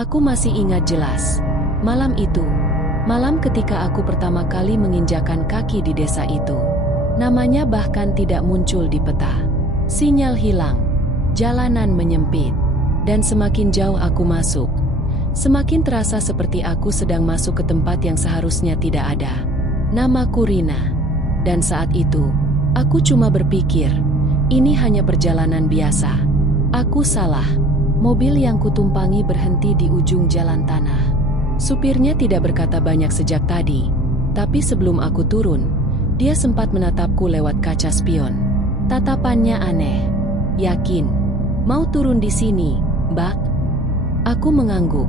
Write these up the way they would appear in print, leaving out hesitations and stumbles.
Aku masih ingat jelas. Malam itu, malam ketika aku pertama kali menginjakan kaki di desa itu. Namanya bahkan tidak muncul di peta. Sinyal hilang, jalanan menyempit, dan semakin jauh aku masuk, semakin terasa seperti aku sedang masuk ke tempat yang seharusnya tidak ada. Namaku Rina. Dan saat itu, aku cuma berpikir, ini hanya perjalanan biasa. Aku salah. Mobil yang kutumpangi berhenti di ujung jalan tanah. Supirnya tidak berkata banyak sejak tadi, tapi sebelum aku turun, dia sempat menatapku lewat kaca spion. Tatapannya aneh. Yakin? Mau turun di sini, Mbak? Aku mengangguk,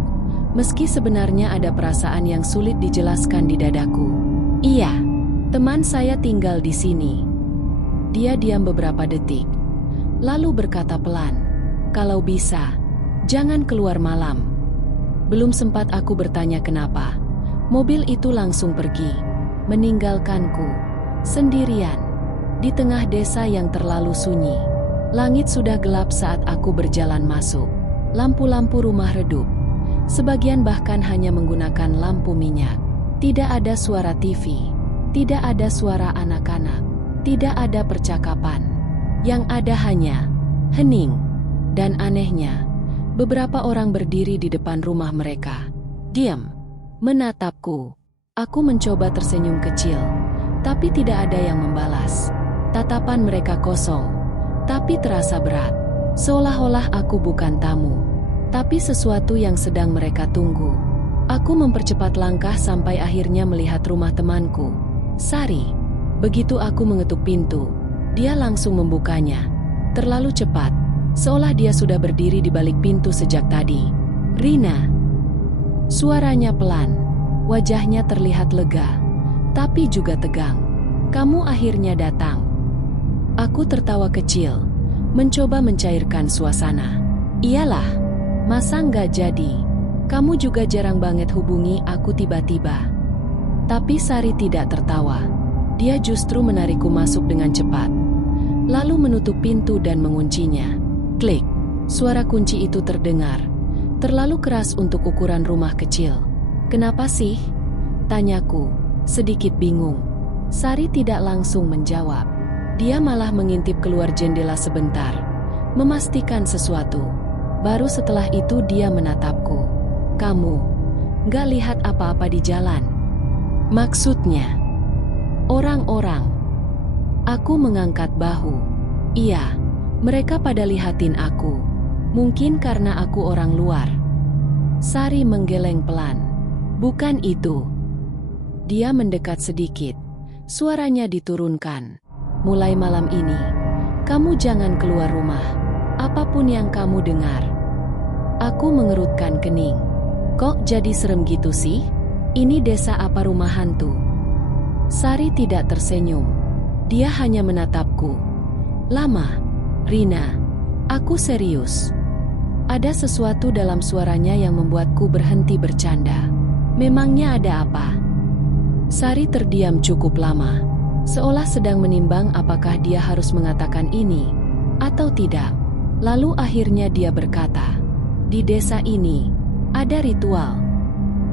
meski sebenarnya ada perasaan yang sulit dijelaskan di dadaku. Iya, teman saya tinggal di sini. Dia diam beberapa detik, lalu berkata pelan, kalau bisa, jangan keluar malam. Belum sempat aku bertanya kenapa, mobil itu langsung pergi, meninggalkanku sendirian di tengah desa yang terlalu sunyi. Langit sudah gelap saat aku berjalan masuk. Lampu-lampu rumah redup, sebagian bahkan hanya menggunakan lampu minyak. Tidak ada suara TV, tidak ada suara anak-anak, tidak ada percakapan. Yang ada hanya hening, dan anehnya, beberapa orang berdiri di depan rumah mereka. Diam, menatapku. Aku mencoba tersenyum kecil, tapi tidak ada yang membalas. Tatapan mereka kosong, tapi terasa berat. Seolah-olah aku bukan tamu, tapi sesuatu yang sedang mereka tunggu. Aku mempercepat langkah sampai akhirnya melihat rumah temanku, Sari. Begitu aku mengetuk pintu, dia langsung membukanya. Terlalu cepat, seolah dia sudah berdiri di balik pintu sejak tadi. Rina. Suaranya pelan, wajahnya terlihat lega, tapi juga tegang. Kamu akhirnya datang. Aku tertawa kecil, mencoba mencairkan suasana. Iyalah, masa nggak jadi? Kamu juga jarang banget hubungi aku tiba-tiba. Tapi Sari tidak tertawa. Dia justru menarikku masuk dengan cepat, lalu menutup pintu dan menguncinya. Klik, suara kunci itu terdengar, terlalu keras untuk ukuran rumah kecil. Kenapa sih? Tanyaku, sedikit bingung. Sari tidak langsung menjawab. Dia malah mengintip keluar jendela sebentar, memastikan sesuatu. Baru setelah itu dia menatapku. Kamu nggak lihat apa-apa di jalan? Maksudnya? Orang-orang. Aku mengangkat bahu. Iya, mereka pada lihatin aku. Mungkin karena aku orang luar. Sari menggeleng pelan. Bukan itu. Dia mendekat sedikit. Suaranya diturunkan. Mulai malam ini, kamu jangan keluar rumah. Apapun yang kamu dengar. Aku mengerutkan kening. Kok jadi serem gitu sih? Ini desa apa rumah hantu? Sari tidak tersenyum. Dia hanya menatapku. Lama, Rina. Aku serius. Ada sesuatu dalam suaranya yang membuatku berhenti bercanda. Memangnya ada apa? Sari terdiam cukup lama, seolah sedang menimbang apakah dia harus mengatakan ini atau tidak. Lalu akhirnya dia berkata, di desa ini ada ritual.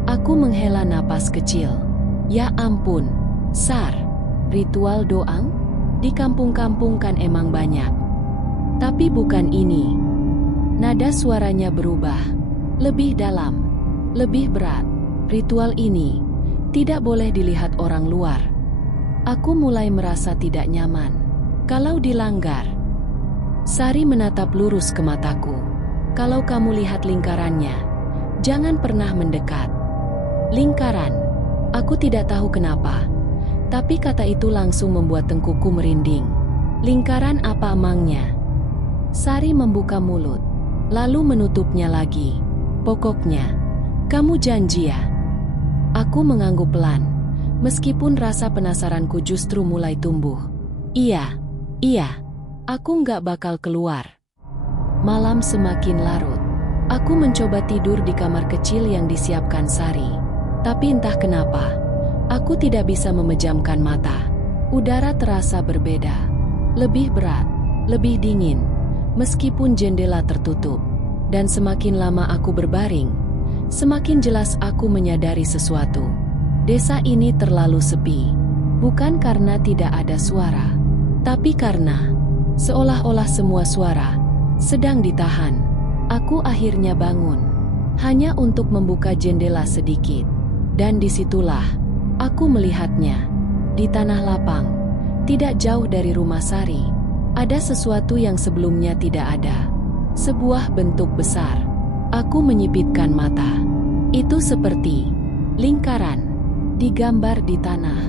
Aku menghela napas kecil. Ya ampun, Sar, ritual doang? Di kampung-kampung kan emang banyak. Tapi bukan ini. Nada suaranya berubah, lebih dalam, lebih berat. Ritual ini tidak boleh dilihat orang luar. Aku mulai merasa tidak nyaman kalau dilanggar. Sari menatap lurus ke mataku. Kalau kamu lihat lingkarannya, jangan pernah mendekat. Lingkaran. Aku tidak tahu kenapa, tapi kata itu langsung membuat tengkukku merinding. Lingkaran apa emangnya? Sari membuka mulut, lalu menutupnya lagi. Pokoknya, kamu janji ya? Aku mengangguk pelan, meskipun rasa penasaranku justru mulai tumbuh. Iya, aku nggak bakal keluar. Malam semakin larut. Aku mencoba tidur di kamar kecil yang disiapkan Sari. Tapi entah kenapa, aku tidak bisa memejamkan mata. Udara terasa berbeda, lebih berat, lebih dingin, meskipun jendela tertutup. Dan semakin lama aku berbaring, semakin jelas aku menyadari sesuatu. Desa ini terlalu sepi, bukan karena tidak ada suara, tapi karena seolah-olah semua suara sedang ditahan. Aku akhirnya bangun, hanya untuk membuka jendela sedikit, dan disitulah aku melihatnya. Di tanah lapang, tidak jauh dari rumah Sari, ada sesuatu yang sebelumnya tidak ada. Sebuah bentuk besar. Aku menyipitkan mata. Itu seperti lingkaran digambar di tanah,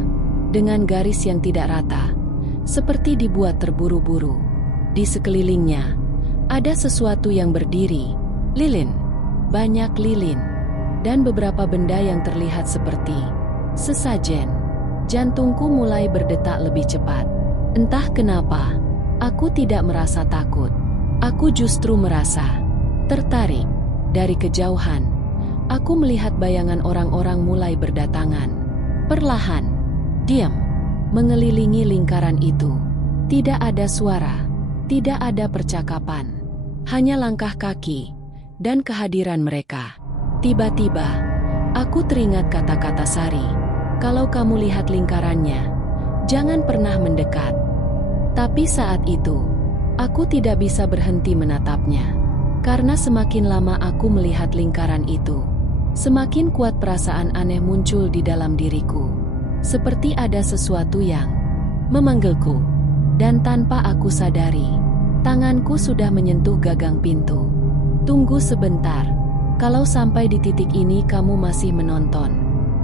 dengan garis yang tidak rata, seperti dibuat terburu-buru. Di sekelilingnya ada sesuatu yang berdiri, lilin, banyak lilin, dan beberapa benda yang terlihat seperti sesajen. Jantungku mulai berdetak lebih cepat. Entah kenapa, aku tidak merasa takut. Aku justru merasa tertarik. Dari kejauhan, aku melihat bayangan orang-orang mulai berdatangan. Perlahan, diam, mengelilingi lingkaran itu. Tidak ada suara, tidak ada percakapan, hanya langkah kaki dan kehadiran mereka. Tiba-tiba, aku teringat kata-kata Sari, "Kalau kamu lihat lingkarannya, jangan pernah mendekat." Tapi saat itu, aku tidak bisa berhenti menatapnya. Karena semakin lama aku melihat lingkaran itu, semakin kuat perasaan aneh muncul di dalam diriku. Seperti ada sesuatu yang memanggilku. Dan tanpa aku sadari, tanganku sudah menyentuh gagang pintu. "Tunggu sebentar. Kalau sampai di titik ini kamu masih menonton,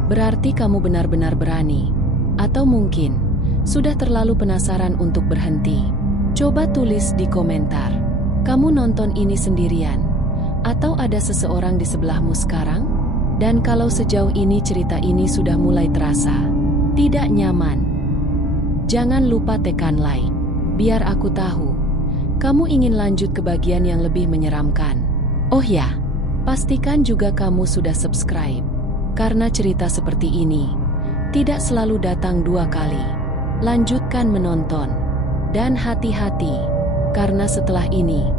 berarti kamu benar-benar berani. Atau mungkin sudah terlalu penasaran untuk berhenti. Coba tulis di komentar. Kamu nonton ini sendirian? Atau ada seseorang di sebelahmu sekarang? Dan kalau sejauh ini cerita ini sudah mulai terasa tidak nyaman, jangan lupa tekan like, biar aku tahu kamu ingin lanjut ke bagian yang lebih menyeramkan. Oh ya, pastikan juga kamu sudah subscribe, karena cerita seperti ini tidak selalu datang 2 kali. Lanjutkan menonton, dan hati-hati, karena setelah ini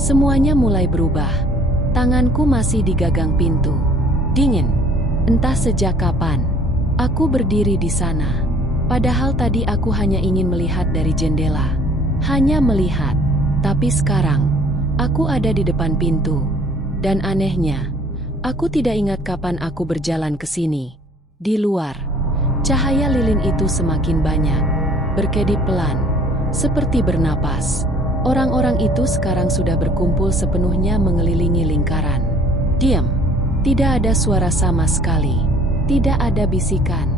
semuanya mulai berubah. Tanganku masih di gagang pintu. Dingin. Entah sejak kapan aku berdiri di sana. Padahal tadi aku hanya ingin melihat dari jendela. Hanya melihat. Tapi sekarang aku ada di depan pintu. Dan anehnya, aku tidak ingat kapan aku berjalan ke sini. Di luar, cahaya lilin itu semakin banyak, berkedip pelan, seperti bernapas. Orang-orang itu sekarang sudah berkumpul sepenuhnya mengelilingi lingkaran. Diam. Tidak ada suara sama sekali. Tidak ada bisikan.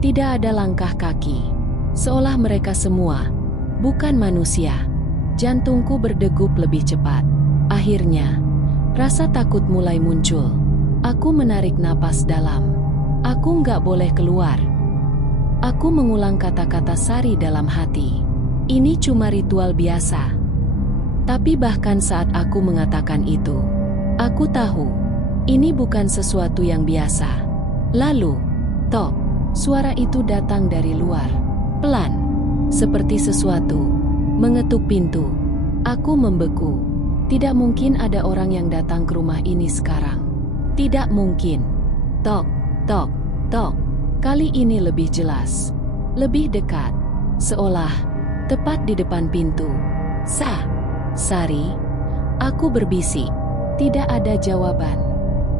Tidak ada langkah kaki. Seolah mereka semua bukan manusia. Jantungku berdegup lebih cepat. Akhirnya, rasa takut mulai muncul. Aku menarik napas dalam. Aku nggak boleh keluar. Aku mengulang kata-kata Sari dalam hati. Ini cuma ritual biasa. Tapi bahkan saat aku mengatakan itu, aku tahu ini bukan sesuatu yang biasa. Lalu, tok, suara itu datang dari luar. Pelan, seperti sesuatu mengetuk pintu. Aku membeku. Tidak mungkin ada orang yang datang ke rumah ini sekarang. Tidak mungkin. Tok, tok, tok. Kali ini lebih jelas, lebih dekat, seolah tepat di depan pintu. Sari, aku berbisik. Tidak ada jawaban.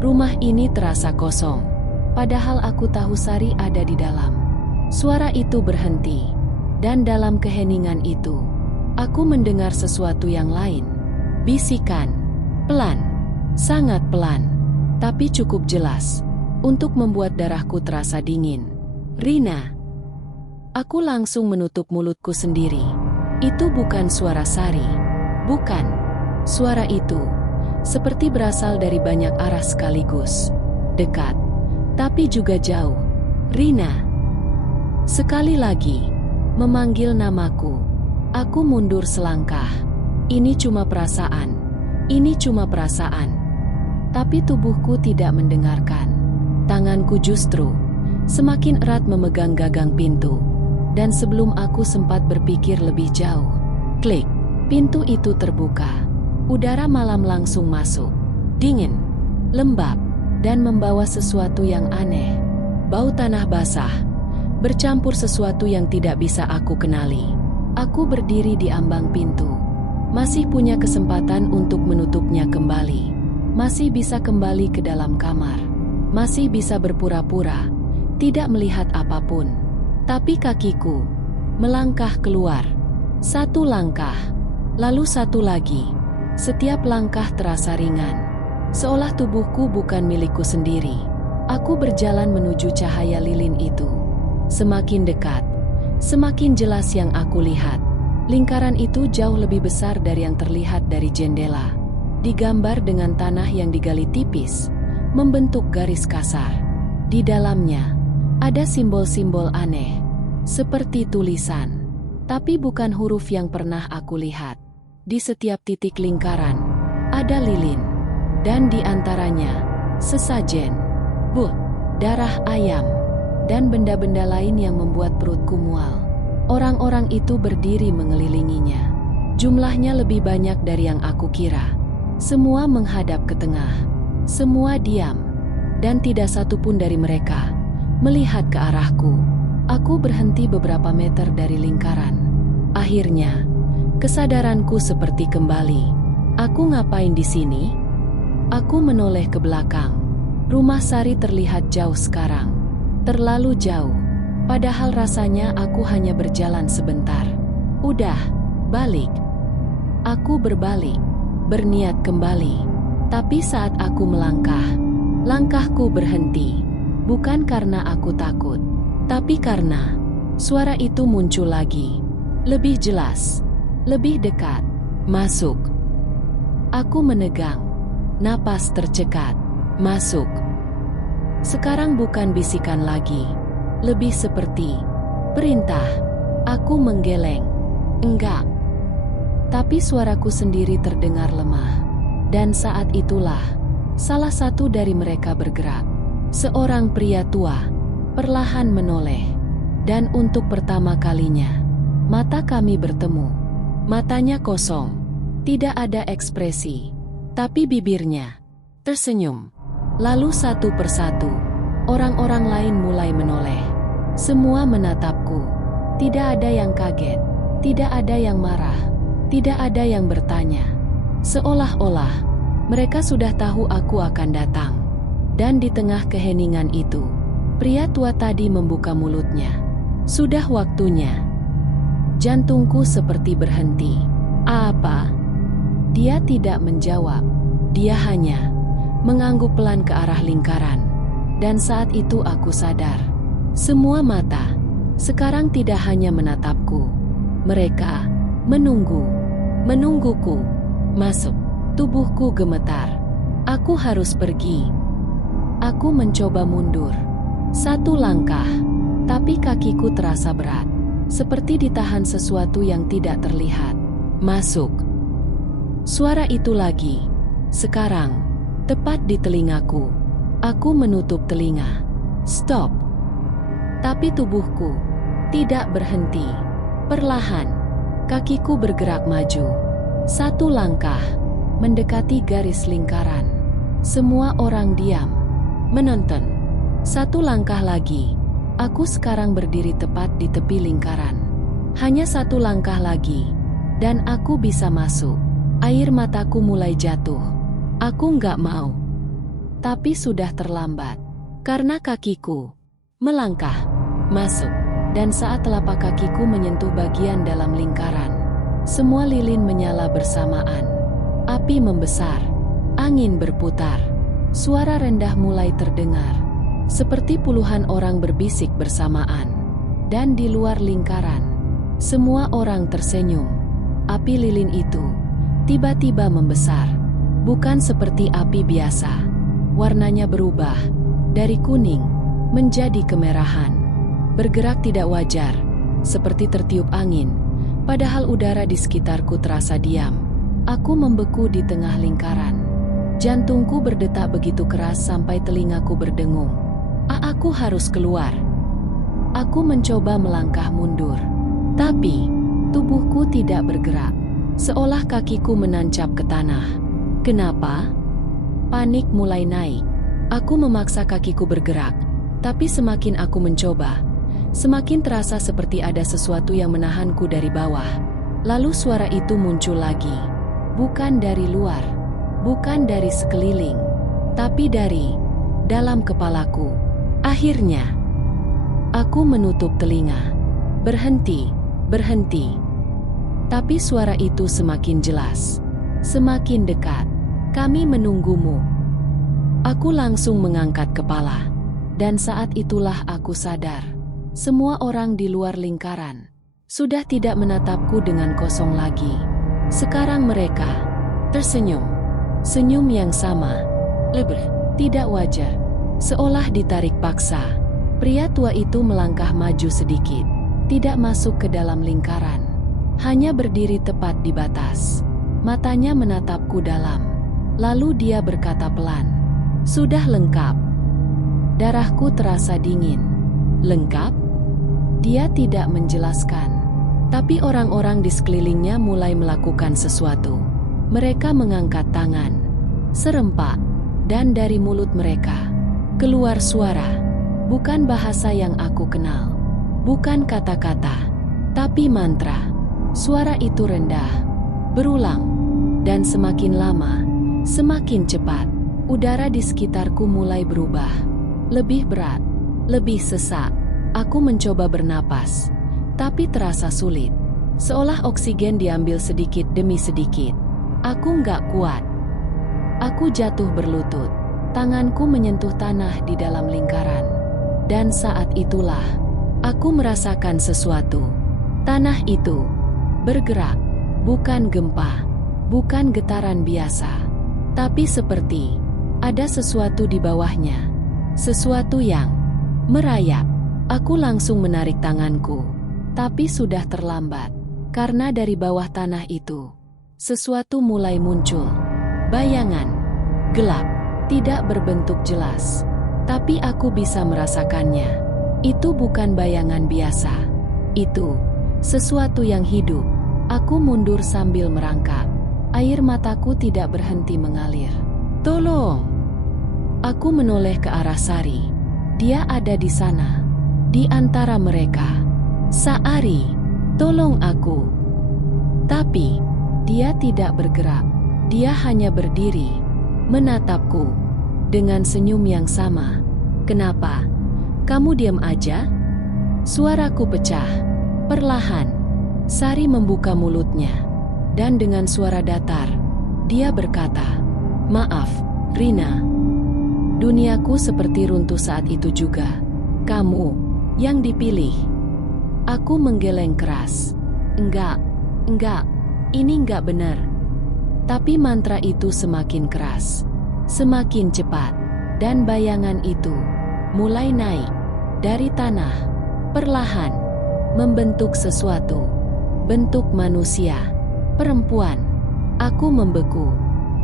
Rumah ini terasa kosong. Padahal aku tahu Sari ada di dalam. Suara itu berhenti. Dan dalam keheningan itu, aku mendengar sesuatu yang lain. Bisikan. Pelan. Sangat pelan. Tapi cukup jelas. Untuk membuat darahku terasa dingin. "Rina." Aku langsung menutup mulutku sendiri. Itu bukan suara Sari. Bukan. Suara itu seperti berasal dari banyak arah sekaligus. Dekat, tapi juga jauh. "Rina." Sekali lagi, memanggil namaku. Aku mundur selangkah. Ini cuma perasaan. Ini cuma perasaan. Tapi tubuhku tidak mendengarkan. Tanganku justru semakin erat memegang gagang pintu. Dan sebelum aku sempat berpikir lebih jauh, klik. Pintu itu terbuka. Udara malam langsung masuk. Dingin, lembab, dan membawa sesuatu yang aneh. Bau tanah basah, bercampur sesuatu yang tidak bisa aku kenali. Aku berdiri di ambang pintu. Masih punya kesempatan untuk menutupnya kembali. Masih bisa kembali ke dalam kamar. Masih bisa berpura-pura, tidak melihat apapun. Tapi kakiku melangkah keluar. Satu langkah, lalu satu lagi. Setiap langkah terasa ringan. Seolah tubuhku bukan milikku sendiri. Aku berjalan menuju cahaya lilin itu. Semakin dekat, semakin jelas yang aku lihat. Lingkaran itu jauh lebih besar dari yang terlihat dari jendela. Digambar dengan tanah yang digali tipis, membentuk garis kasar. Di dalamnya, ada simbol-simbol aneh, seperti tulisan. Tapi bukan huruf yang pernah aku lihat. Di setiap titik lingkaran, ada lilin. Dan di antaranya, sesajen, darah ayam, dan benda-benda lain yang membuat perutku mual. Orang-orang itu berdiri mengelilinginya. Jumlahnya lebih banyak dari yang aku kira. Semua menghadap ke tengah. Semua diam. Dan tidak satu pun dari mereka melihat ke arahku. Aku berhenti beberapa meter dari lingkaran. Akhirnya, kesadaranku seperti kembali. Aku ngapain di sini? Aku menoleh ke belakang. Rumah Sari terlihat jauh sekarang. Terlalu jauh. Padahal rasanya aku hanya berjalan sebentar. Udah, balik. Aku berbalik, berniat kembali. Tapi saat aku melangkah, langkahku berhenti. Bukan karena aku takut, tapi karena suara itu muncul lagi. Lebih jelas, lebih dekat. Masuk. Aku menegang. Napas tercekat. Masuk. Sekarang bukan bisikan lagi. Lebih seperti perintah. Aku menggeleng. Enggak. Tapi suaraku sendiri terdengar lemah. Dan saat itulah, salah satu dari mereka bergerak. Seorang pria tua, perlahan menoleh. Dan untuk pertama kalinya, mata kami bertemu. Matanya kosong. Tidak ada ekspresi. Tapi bibirnya tersenyum. Lalu satu persatu, orang-orang lain mulai menoleh. Semua menatapku. Tidak ada yang kaget. Tidak ada yang marah. Tidak ada yang bertanya. Seolah-olah mereka sudah tahu aku akan datang. Dan di tengah keheningan itu, pria tua tadi membuka mulutnya. Sudah waktunya. Jantungku seperti berhenti. Apa? Dia tidak menjawab. Dia hanya mengangguk pelan ke arah lingkaran. Dan saat itu aku sadar. Semua mata sekarang tidak hanya menatapku. Mereka menunggu. Menungguku masuk. Tubuhku gemetar. Aku harus pergi. Aku mencoba mundur. Satu langkah. Tapi kakiku terasa berat. Seperti ditahan sesuatu yang tidak terlihat. Masuk. Suara itu lagi. Sekarang, tepat di telingaku. Aku menutup telinga. Stop. Tapi tubuhku tidak berhenti. Perlahan, kakiku bergerak maju. Satu langkah, mendekati garis lingkaran. Semua orang diam, menonton. Satu langkah lagi, aku sekarang berdiri tepat di tepi lingkaran. Hanya satu langkah lagi, dan aku bisa masuk. Air mataku mulai jatuh. Aku nggak mau. Tapi sudah terlambat. Karena kakiku melangkah, masuk. Dan saat telapak kakiku menyentuh bagian dalam lingkaran, semua lilin menyala bersamaan. Api membesar, angin berputar, suara rendah mulai terdengar. Seperti puluhan orang berbisik bersamaan. Dan di luar lingkaran, semua orang tersenyum. Api lilin itu tiba-tiba membesar. Bukan seperti api biasa. Warnanya berubah dari kuning menjadi kemerahan. Bergerak tidak wajar, seperti tertiup angin. Padahal udara di sekitarku terasa diam. Aku membeku di tengah lingkaran. Jantungku berdetak begitu keras sampai telingaku berdengung. Aku harus keluar. Aku mencoba melangkah mundur. Tapi, tubuhku tidak bergerak. Seolah kakiku menancap ke tanah. Kenapa? Panik mulai naik. Aku memaksa kakiku bergerak, tapi semakin aku mencoba, semakin terasa seperti ada sesuatu yang menahanku dari bawah. Lalu suara itu muncul lagi. Bukan dari luar, bukan dari sekeliling, tapi dari dalam kepalaku. Akhirnya, aku menutup telinga. Berhenti, berhenti. Tapi suara itu semakin jelas, semakin dekat. Kami menunggumu. Aku langsung mengangkat kepala. Dan saat itulah aku sadar. Semua orang di luar lingkaran sudah tidak menatapku dengan kosong lagi. Sekarang mereka tersenyum. Senyum yang sama, lebih tidak wajar, seolah ditarik paksa. Pria tua itu melangkah maju sedikit, tidak masuk ke dalam lingkaran, hanya berdiri tepat di batas. Matanya menatapku dalam. Lalu dia berkata pelan, "Sudah lengkap." Darahku terasa dingin. Lengkap? Dia tidak menjelaskan. Tapi orang-orang di sekelilingnya mulai melakukan sesuatu. Mereka mengangkat tangan, serempak, dan dari mulut mereka keluar suara. Bukan bahasa yang aku kenal, bukan kata-kata, tapi mantra. Suara itu rendah, berulang, dan semakin lama, semakin cepat. Udara di sekitarku mulai berubah, lebih berat, lebih sesak. Aku mencoba bernapas, tapi terasa sulit. Seolah oksigen diambil sedikit demi sedikit. Aku nggak kuat. Aku jatuh berlutut. Tanganku menyentuh tanah di dalam lingkaran. Dan saat itulah, aku merasakan sesuatu. Tanah itu bergerak. Bukan gempa, bukan getaran biasa. Tapi seperti ada sesuatu di bawahnya. Sesuatu yang merayap. Aku langsung menarik tanganku, tapi sudah terlambat. Karena dari bawah tanah itu, sesuatu mulai muncul. Bayangan, gelap, tidak berbentuk jelas. Tapi aku bisa merasakannya. Itu bukan bayangan biasa. Itu sesuatu yang hidup. Aku mundur sambil merangkak. Air mataku tidak berhenti mengalir. "Tolong!" Aku menoleh ke arah Sari. Dia ada di sana. Di antara mereka. "Saari, tolong aku." Tapi dia tidak bergerak. Dia hanya berdiri, menatapku dengan senyum yang sama. "Kenapa? Kamu diam aja?" Suaraku pecah. Perlahan, Sari membuka mulutnya. Dan dengan suara datar, dia berkata, "Maaf, Rina. Duniaku seperti runtuh saat itu juga. Kamu yang dipilih." Aku menggeleng keras. Enggak, ini enggak benar." Tapi mantra itu semakin keras, semakin cepat, dan bayangan itu mulai naik dari tanah, perlahan, membentuk sesuatu. Bentuk manusia, perempuan. Aku membeku,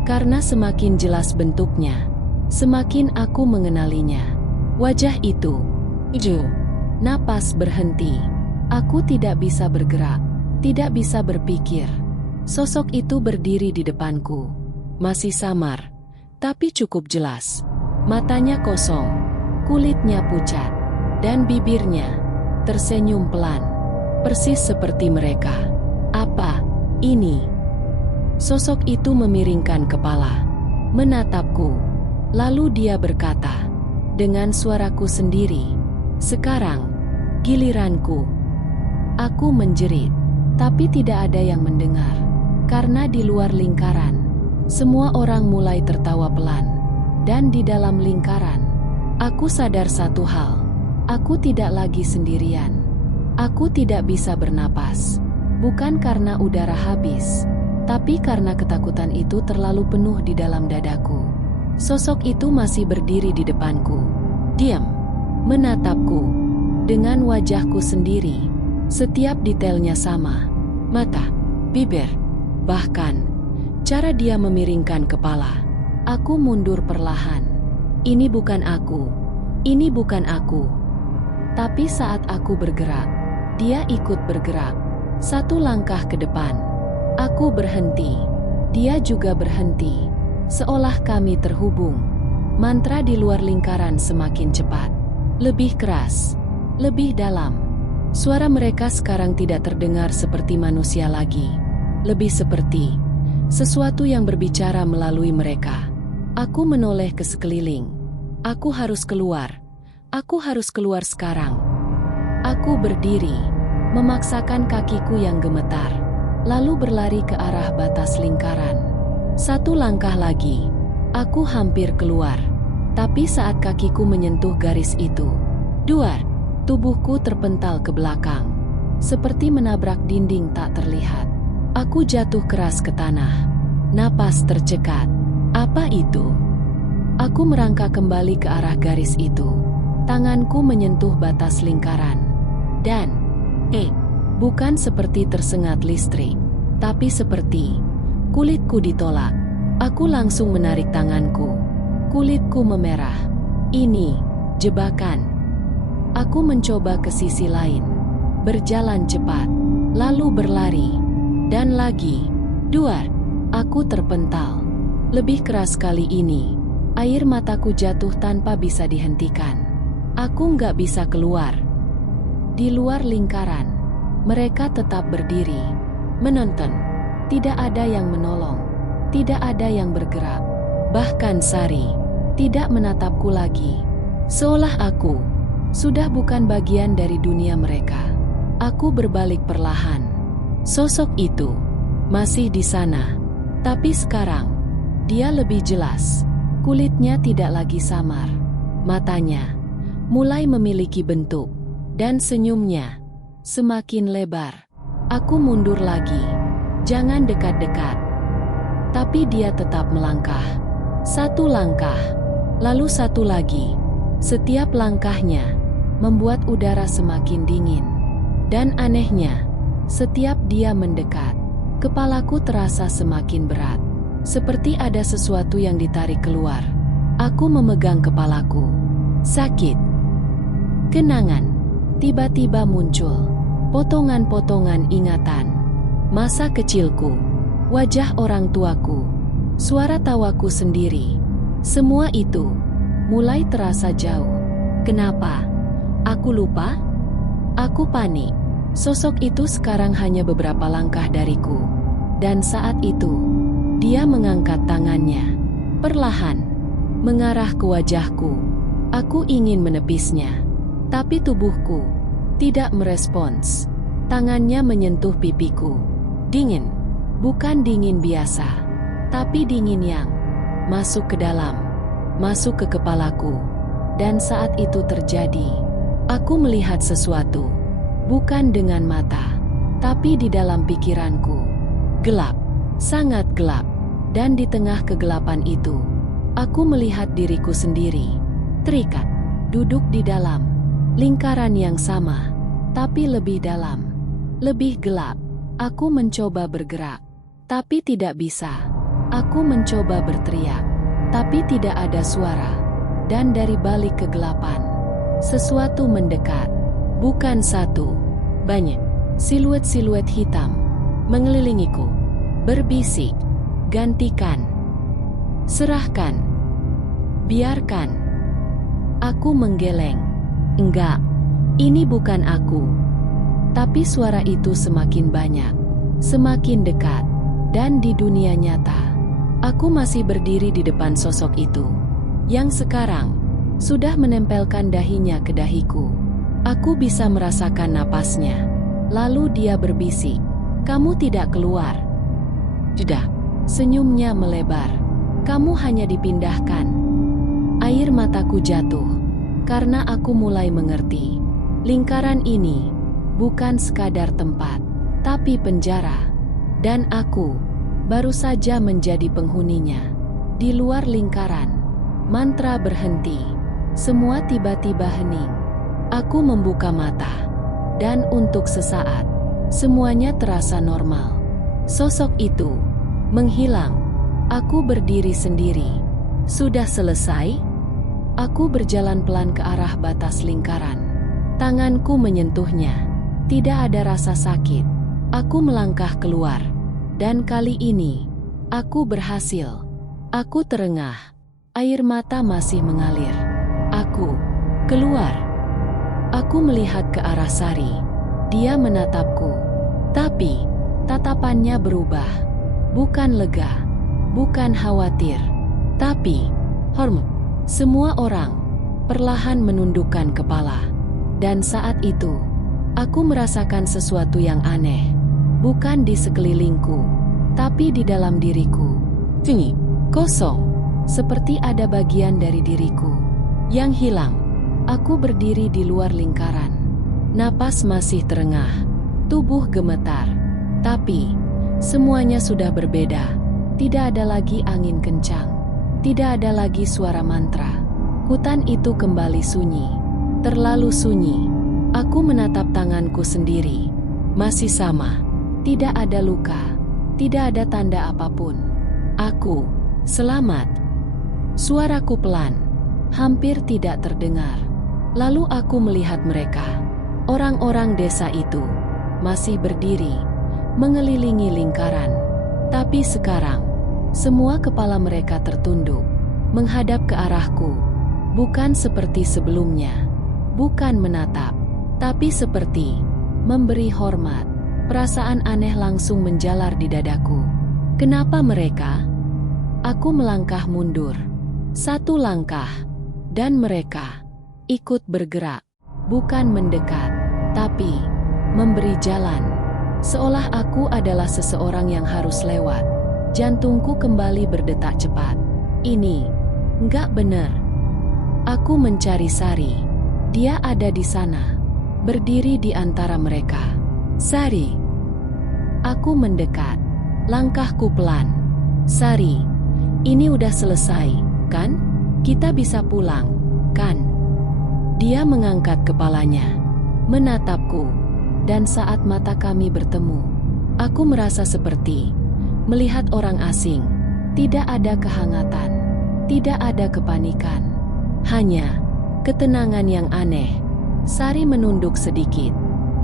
karena semakin jelas bentuknya, semakin aku mengenalinya. Wajah itu, napas berhenti. Aku tidak bisa bergerak, tidak bisa berpikir. Sosok itu berdiri di depanku. Masih samar, tapi cukup jelas. Matanya kosong, kulitnya pucat, dan bibirnya tersenyum pelan. Persis seperti mereka. "Apa ini?" Sosok itu memiringkan kepala, menatapku. Lalu dia berkata, dengan suaraku sendiri, "Sekarang, giliranku." Aku menjerit, tapi tidak ada yang mendengar. Karena di luar lingkaran, semua orang mulai tertawa pelan. Dan di dalam lingkaran, aku sadar satu hal. Aku tidak lagi sendirian. Aku tidak bisa bernapas. Bukan karena udara habis, tapi karena ketakutan itu terlalu penuh di dalam dadaku. Sosok itu masih berdiri di depanku. Diam, menatapku. Dengan wajahku sendiri. Setiap detailnya sama. Mata, bibir, bahkan cara dia memiringkan kepala. Aku mundur perlahan. Ini bukan aku. Ini bukan aku. Tapi saat aku bergerak, dia ikut bergerak. Satu langkah ke depan. Aku berhenti. Dia juga berhenti. Seolah kami terhubung. Mantra di luar lingkaran semakin cepat, lebih keras, lebih dalam. Suara mereka sekarang tidak terdengar seperti manusia lagi, lebih seperti sesuatu yang berbicara melalui mereka. Aku menoleh ke sekeliling. Aku harus keluar. Aku harus keluar sekarang. Aku berdiri, memaksakan kakiku yang gemetar, lalu berlari ke arah batas lingkaran. Satu langkah lagi, aku hampir keluar. Tapi saat kakiku menyentuh garis itu, duar, tubuhku terpental ke belakang, seperti menabrak dinding tak terlihat. Aku jatuh keras ke tanah. Napas tercekat. Apa itu? Aku merangkak kembali ke arah garis itu. Tanganku menyentuh batas lingkaran. Dan, bukan seperti tersengat listrik, tapi seperti kulitku ditolak. Aku langsung menarik tanganku. Kulitku memerah. Ini jebakan. Aku mencoba ke sisi lain, berjalan cepat, lalu berlari, dan lagi, duar, aku terpental. Lebih keras kali ini, air mataku jatuh tanpa bisa dihentikan. Aku nggak bisa keluar. Di luar lingkaran, mereka tetap berdiri, menonton. Tidak ada yang menolong, tidak ada yang bergerak. Bahkan Sari tidak menatapku lagi, seolah aku sudah bukan bagian dari dunia mereka. Aku berbalik perlahan. Sosok itu masih di sana, tapi sekarang dia lebih jelas. Kulitnya tidak lagi samar. Matanya mulai memiliki bentuk, dan senyumnya semakin lebar. Aku mundur lagi. Jangan dekat-dekat. Tapi dia tetap melangkah. Satu langkah, lalu satu lagi. Setiap langkahnya membuat udara semakin dingin. Dan anehnya, setiap dia mendekat, kepalaku terasa semakin berat. Seperti ada sesuatu yang ditarik keluar. Aku memegang kepalaku. Sakit. Kenangan tiba-tiba muncul. Potongan-potongan ingatan. Masa kecilku. Wajah orang tuaku. Suara tawaku sendiri. Semua itu mulai terasa jauh. Kenapa? Aku lupa? Aku panik. Sosok itu sekarang hanya beberapa langkah dariku. Dan saat itu, dia mengangkat tangannya, perlahan, mengarah ke wajahku. Aku ingin menepisnya, tapi tubuhku tidak merespons. Tangannya menyentuh pipiku. Dingin, bukan dingin biasa, tapi dingin yang masuk ke dalam. Masuk ke kepalaku, dan saat itu terjadi, aku melihat sesuatu, bukan dengan mata, tapi di dalam pikiranku. Gelap, sangat gelap, dan di tengah kegelapan itu, aku melihat diriku sendiri, terikat, duduk di dalam lingkaran yang sama, tapi lebih dalam, lebih gelap. Aku mencoba bergerak, tapi tidak bisa. Aku mencoba berteriak, tapi tidak ada suara. Dan dari balik kegelapan, sesuatu mendekat. Bukan satu, banyak. Siluet-siluet hitam mengelilingiku, berbisik, gantikan, serahkan, biarkan. Aku menggeleng. Enggak, ini bukan aku. Tapi suara itu semakin banyak, semakin dekat, dan di dunia nyata. Aku masih berdiri di depan sosok itu, yang sekarang sudah menempelkan dahinya ke dahiku. Aku bisa merasakan napasnya. Lalu dia berbisik, "Kamu tidak keluar." Sudah, senyumnya melebar. "Kamu hanya dipindahkan." Air mataku jatuh, karena aku mulai mengerti. Lingkaran ini bukan sekadar tempat, tapi penjara. Dan aku baru saja menjadi penghuninya. Di luar lingkaran, mantra berhenti. Semua tiba-tiba hening. Aku membuka mata. Dan untuk sesaat, semuanya terasa normal. Sosok itu menghilang. Aku berdiri sendiri. Sudah selesai? Aku berjalan pelan ke arah batas lingkaran. Tanganku menyentuhnya. Tidak ada rasa sakit. Aku melangkah keluar. Dan kali ini, aku berhasil. Aku terengah. Air mata masih mengalir. Aku keluar. Aku melihat ke arah Sari. Dia menatapku. Tapi tatapannya berubah. Bukan lega, bukan khawatir, tapi hormat. Semua orang perlahan menundukkan kepala. Dan saat itu, aku merasakan sesuatu yang aneh. Bukan di sekelilingku, tapi di dalam diriku. Sunyi, kosong, seperti ada bagian dari diriku yang hilang. Aku berdiri di luar lingkaran. Napas masih terengah, tubuh gemetar. Tapi semuanya sudah berbeda. Tidak ada lagi angin kencang. Tidak ada lagi suara mantra. Hutan itu kembali sunyi. Terlalu sunyi. Aku menatap tanganku sendiri. Masih sama. Tidak ada luka. Tidak ada tanda apapun. Aku selamat. Suaraku pelan. Hampir tidak terdengar. Lalu aku melihat mereka. Orang-orang desa itu masih berdiri, mengelilingi lingkaran. Tapi sekarang, semua kepala mereka tertunduk, menghadap ke arahku. Bukan seperti sebelumnya. Bukan menatap, tapi seperti memberi hormat. Perasaan aneh langsung menjalar di dadaku. Kenapa mereka? Aku melangkah mundur. Satu langkah, dan mereka ikut bergerak. Bukan mendekat, tapi memberi jalan. Seolah aku adalah seseorang yang harus lewat. Jantungku kembali berdetak cepat. Ini enggak benar. Aku mencari Sari. Dia ada di sana, berdiri di antara mereka. Sari. Aku mendekat. Langkahku pelan. Sari, ini udah selesai, kan? Kita bisa pulang, kan? Dia mengangkat kepalanya, menatapku, dan saat mata kami bertemu, aku merasa seperti melihat orang asing. Tidak ada kehangatan, tidak ada kepanikan, hanya ketenangan yang aneh. Sari menunduk sedikit,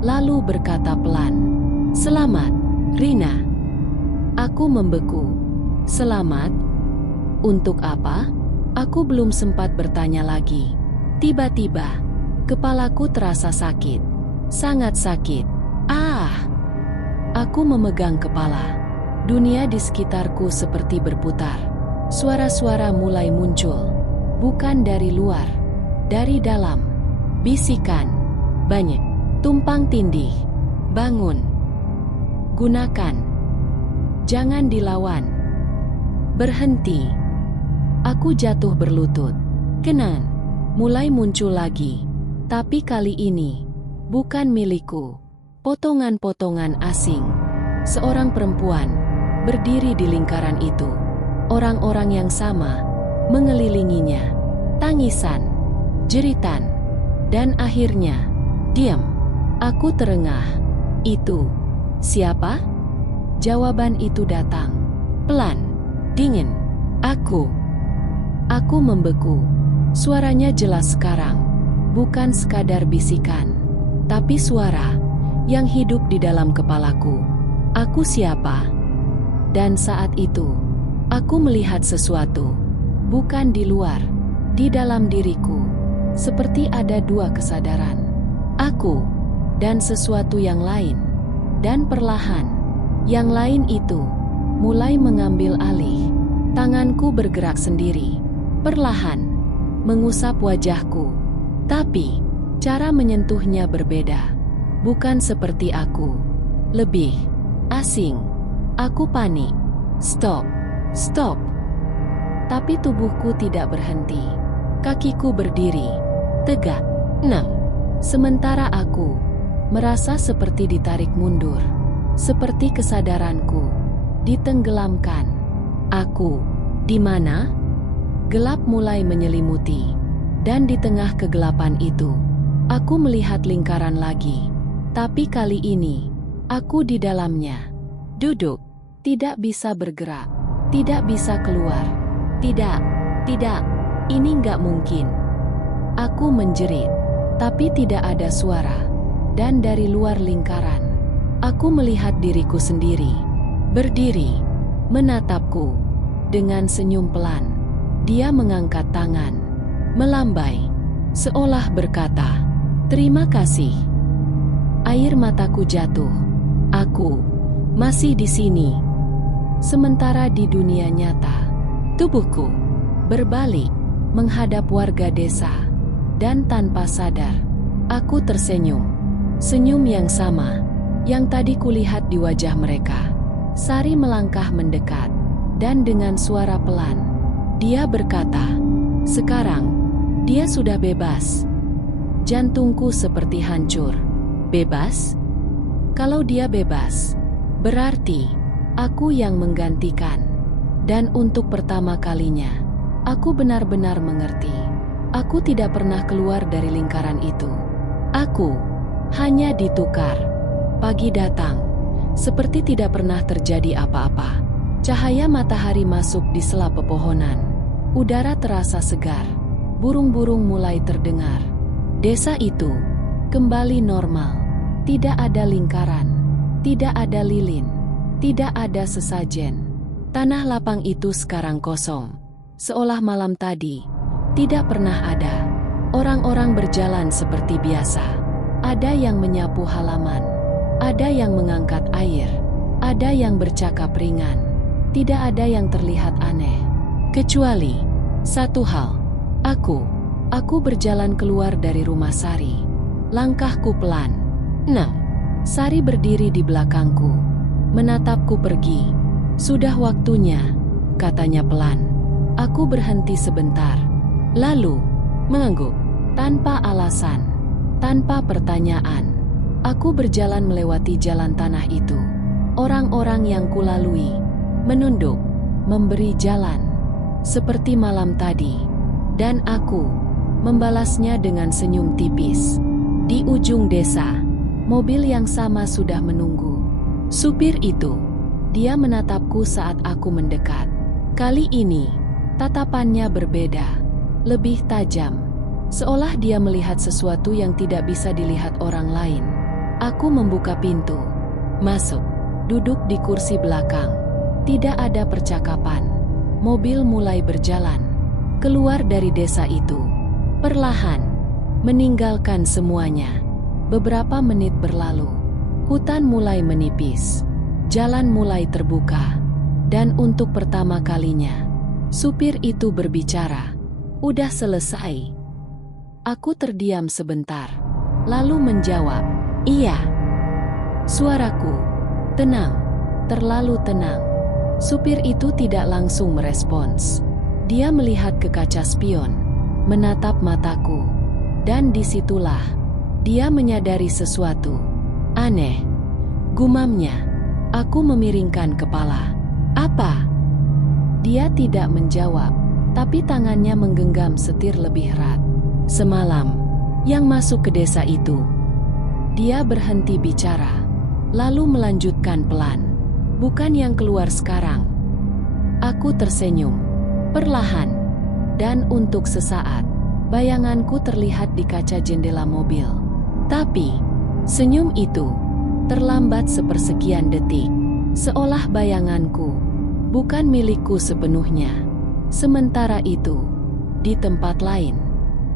lalu berkata pelan, "Selamat, Rina." Aku membeku. Selamat? Untuk apa? Aku belum sempat bertanya lagi. Tiba-tiba, kepalaku terasa sakit. Sangat sakit. Ah! Aku memegang kepala. Dunia di sekitarku seperti berputar. Suara-suara mulai muncul. Bukan dari luar, dari dalam. Bisikan. Banyak. Tumpang tindih. Bangun. Gunakan. Jangan dilawan. Berhenti. Aku jatuh berlutut. Kenan mulai muncul lagi. Tapi kali ini bukan milikku. Potongan-potongan asing. Seorang perempuan berdiri di lingkaran itu. Orang-orang yang sama mengelilinginya. Tangisan, jeritan, dan akhirnya diam. Aku terengah. Itu siapa? Jawaban itu datang. Pelan, dingin. Aku membeku. Suaranya jelas sekarang. Bukan sekadar bisikan, tapi suara yang hidup di dalam kepalaku. Aku siapa? Dan saat itu, aku melihat sesuatu. Bukan di luar, di dalam diriku. Seperti ada dua kesadaran. Aku dan sesuatu yang lain. Dan perlahan, yang lain itu mulai mengambil alih. Tanganku bergerak sendiri, perlahan, mengusap wajahku. Tapi, cara menyentuhnya berbeda. Bukan seperti aku. Lebih asing. Aku panik. Stop. Stop. Tapi tubuhku tidak berhenti. Kakiku berdiri. Tegak. Sementara aku merasa seperti ditarik mundur. Seperti kesadaranku ditenggelamkan. Aku di mana? Gelap mulai menyelimuti. Dan di tengah kegelapan itu, aku melihat lingkaran lagi. Tapi kali ini, aku di dalamnya. Duduk. Tidak bisa bergerak. Tidak bisa keluar. Tidak. Ini nggak mungkin. Aku menjerit. Tapi tidak ada suara. Dan dari luar lingkaran, aku melihat diriku sendiri. Berdiri. Menatapku. Dengan senyum pelan. Dia mengangkat tangan, melambai, seolah berkata, "Terima kasih." Air mataku jatuh. Aku masih di sini. Sementara di dunia nyata, tubuhku berbalik menghadap warga desa, dan tanpa sadar, aku tersenyum. Senyum yang sama yang tadi kulihat di wajah mereka. Sari melangkah mendekat, dan dengan suara pelan, dia berkata, "Sekarang, dia sudah bebas." Jantungku seperti hancur. Bebas? Kalau dia bebas, berarti aku yang menggantikan. Dan untuk pertama kalinya, aku benar-benar mengerti. Aku tidak pernah keluar dari lingkaran itu. Aku hanya ditukar. Pagi datang, seperti tidak pernah terjadi apa-apa. Cahaya matahari masuk di sela pepohonan. Udara terasa segar. Burung-burung mulai terdengar. Desa itu kembali normal. Tidak ada lingkaran, tidak ada lilin, tidak ada sesajen. Tanah lapang itu sekarang kosong, seolah malam tadi tidak pernah ada. Orang-orang berjalan seperti biasa. Ada yang menyapu halaman, ada yang mengangkat air, ada yang bercakap ringan. Tidak ada yang terlihat aneh, kecuali satu hal. Aku berjalan keluar dari rumah Sari. Langkahku pelan. Sari berdiri di belakangku, menatapku pergi. "Sudah waktunya," katanya pelan. Aku berhenti sebentar, lalu mengangguk. Tanpa alasan, tanpa pertanyaan, aku berjalan melewati jalan tanah itu. Orang-orang yang kulalui menunduk, memberi jalan, seperti malam tadi. Dan aku membalasnya dengan senyum tipis. Di ujung desa, mobil yang sama sudah menunggu. Supir itu, dia menatapku saat aku mendekat. Kali ini, tatapannya berbeda, lebih tajam. Seolah dia melihat sesuatu yang tidak bisa dilihat orang lain. Aku membuka pintu, masuk, duduk di kursi belakang. Tidak ada percakapan. Mobil mulai berjalan keluar dari desa itu. Perlahan, meninggalkan semuanya. Beberapa menit berlalu, hutan mulai menipis, jalan mulai terbuka, dan untuk pertama kalinya, supir itu berbicara. "Udah selesai?" Aku terdiam sebentar, lalu menjawab, "Iya." Suaraku tenang, terlalu tenang. Supir itu tidak langsung merespons. Dia melihat ke kaca spion, menatap mataku, dan disitulah dia menyadari sesuatu aneh. Gumamnya. Aku memiringkan kepala. "Apa?" Dia tidak menjawab, tapi tangannya menggenggam setir lebih erat. "Semalam, yang masuk ke desa itu." Dia berhenti bicara, lalu melanjutkan pelan. "Bukan yang keluar sekarang." Aku tersenyum, perlahan, dan untuk sesaat, bayanganku terlihat di kaca jendela mobil. Tapi, senyum itu terlambat sepersekian detik, seolah bayanganku bukan milikku sepenuhnya. Sementara itu, di tempat lain,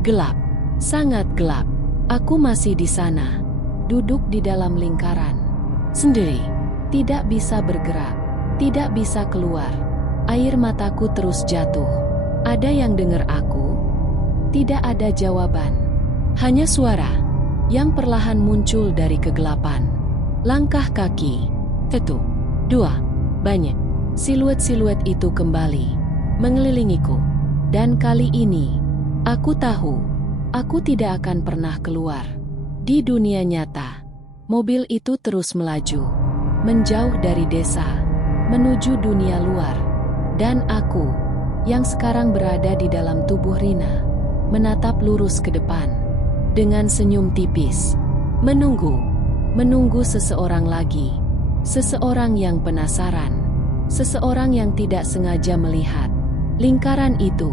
gelap, sangat gelap. Aku masih di sana, duduk di dalam lingkaran, sendiri, tidak bisa bergerak, tidak bisa keluar. Air mataku terus jatuh. Ada yang dengar aku? Tidak ada jawaban. Hanya suara yang perlahan muncul dari kegelapan. Langkah kaki. Satu, dua, banyak. Siluet-siluet itu kembali mengelilingiku. Dan kali ini, aku tahu, aku tidak akan pernah keluar. Di dunia nyata, mobil itu terus melaju, menjauh dari desa, menuju dunia luar. Dan aku, yang sekarang berada di dalam tubuh Rina, menatap lurus ke depan, dengan senyum tipis, menunggu seseorang lagi, seseorang yang penasaran, seseorang yang tidak sengaja melihat lingkaran itu